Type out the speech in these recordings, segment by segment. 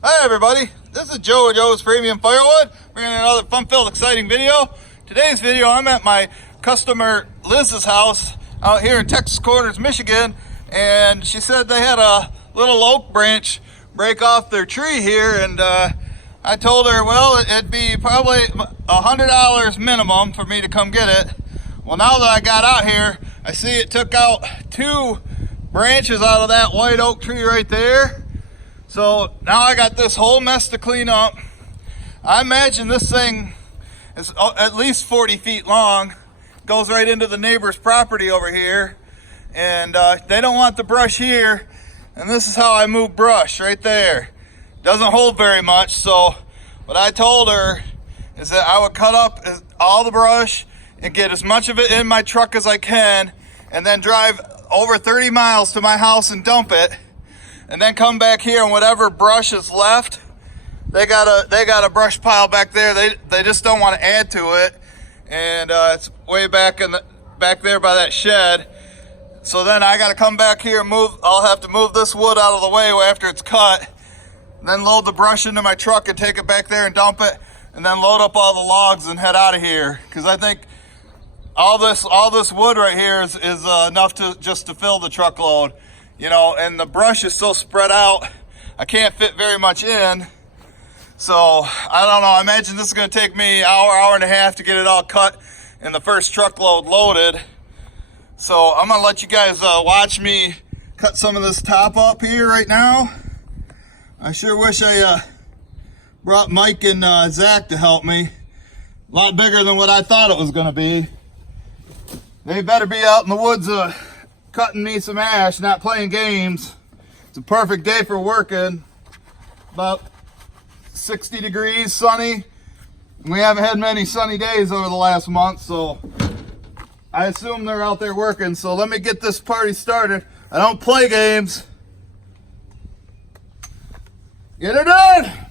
Hi everybody, this is Joe with Joe's Premium Firewood, bringing another fun-filled, exciting video. Today's video, I'm at my customer Liz's house out here in Texas Corners, Michigan, and she said they had a little oak branch break off their tree here, and I told her, well, it'd be probably $100 minimum for me to come get it. Well, now that I got out here, I see it took out 2 branches out of that white oak tree right there. So now I got this whole mess to clean up. I imagine this thing is at least 40 feet long, goes right into the neighbor's property over here, and they don't want the brush here, and this is how I move brush right there. Doesn't hold very much, so what I told her is that I would cut up all the brush and get as much of it in my truck as I can, and then drive over 30 miles to my house and dump it, and then come back here, and whatever brush is left, they got a brush pile back there. They just don't want to add to it, and it's way back back there by that shed. So then I got to come back here and move. I'll have to move this wood out of the way after it's cut, then load the brush into my truck and take it back there and dump it, and then load up all the logs and head out of here. Because I think all this wood right here is enough to fill the truckload. You know, and the brush is so spread out, I can't fit very much in. So, I don't know, I imagine this is gonna take me an hour and a half to get it all cut and the first truckload loaded. So, I'm gonna let you guys watch me cut some of this top up here right now. I sure wish I brought Mike and Zach to help me. A lot bigger than what I thought it was gonna be. They better be out in the woods cutting me some ash, not playing games. It's a perfect day for working. About 60 degrees, sunny. We haven't had many sunny days over the last month, so I assume they're out there working. So let me get this party started. I don't play games. Get her done!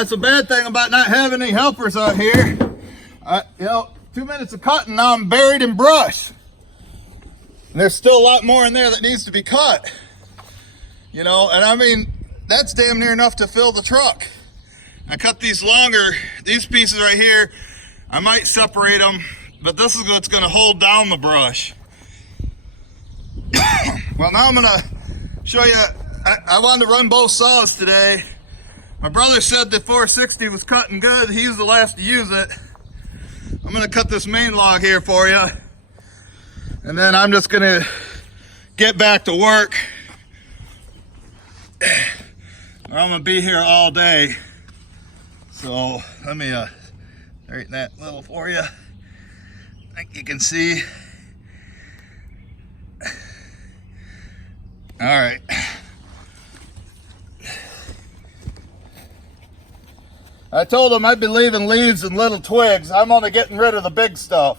That's a bad thing about not having any helpers out here. You know, 2 minutes of cutting, now I'm buried in brush. And there's still a lot more in there that needs to be cut. You know, and I mean, that's damn near enough to fill the truck. I cut these longer, these pieces right here, I might separate them, but this is what's gonna hold down the brush. Well, now I'm gonna show you, I wanted to run both saws today. My brother said the 460 was cutting good. He was the last to use it. I'm gonna cut this main log here for you. And then I'm just gonna get back to work. Or I'm gonna be here all day. So let me straighten that a little for you. I think you can see. All right. I told him I'd be leaving leaves and little twigs. I'm only getting rid of the big stuff.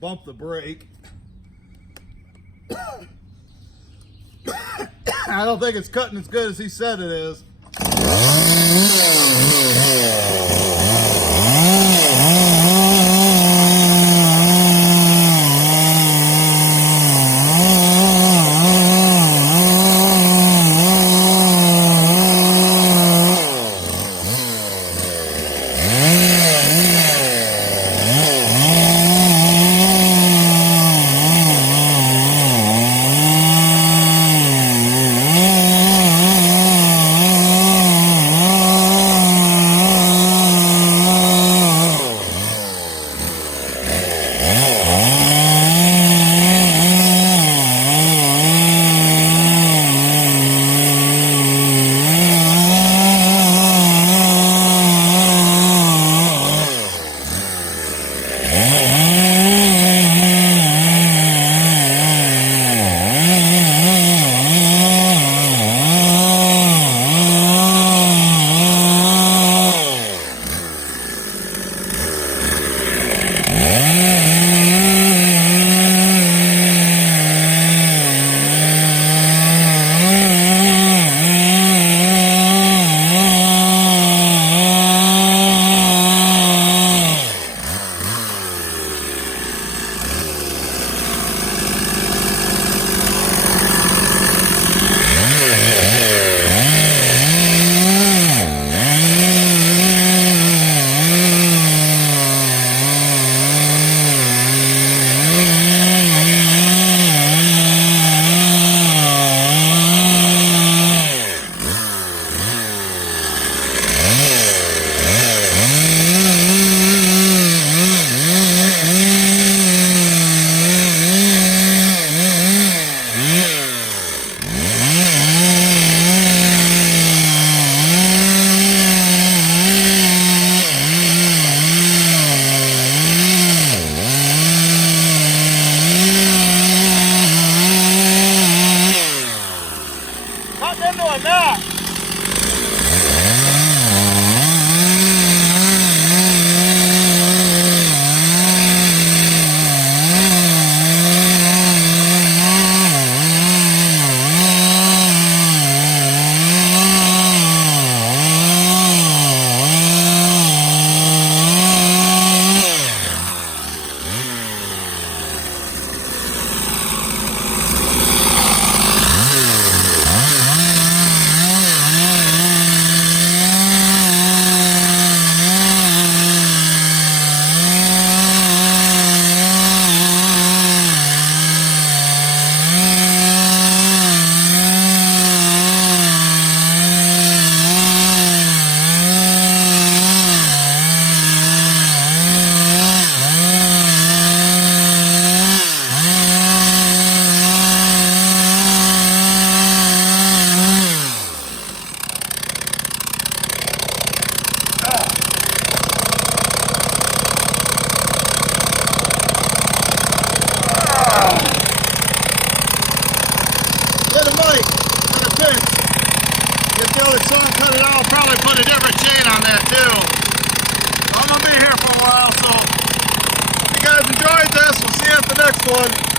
Bump the brake. I don't think it's cutting as good as he said it is. Hit a mic and a pitch. Get the other saw and cut it out. Probably put a different chain on that too. I'm gonna be here for a while, so if you guys enjoyed this, we'll see you at the next one.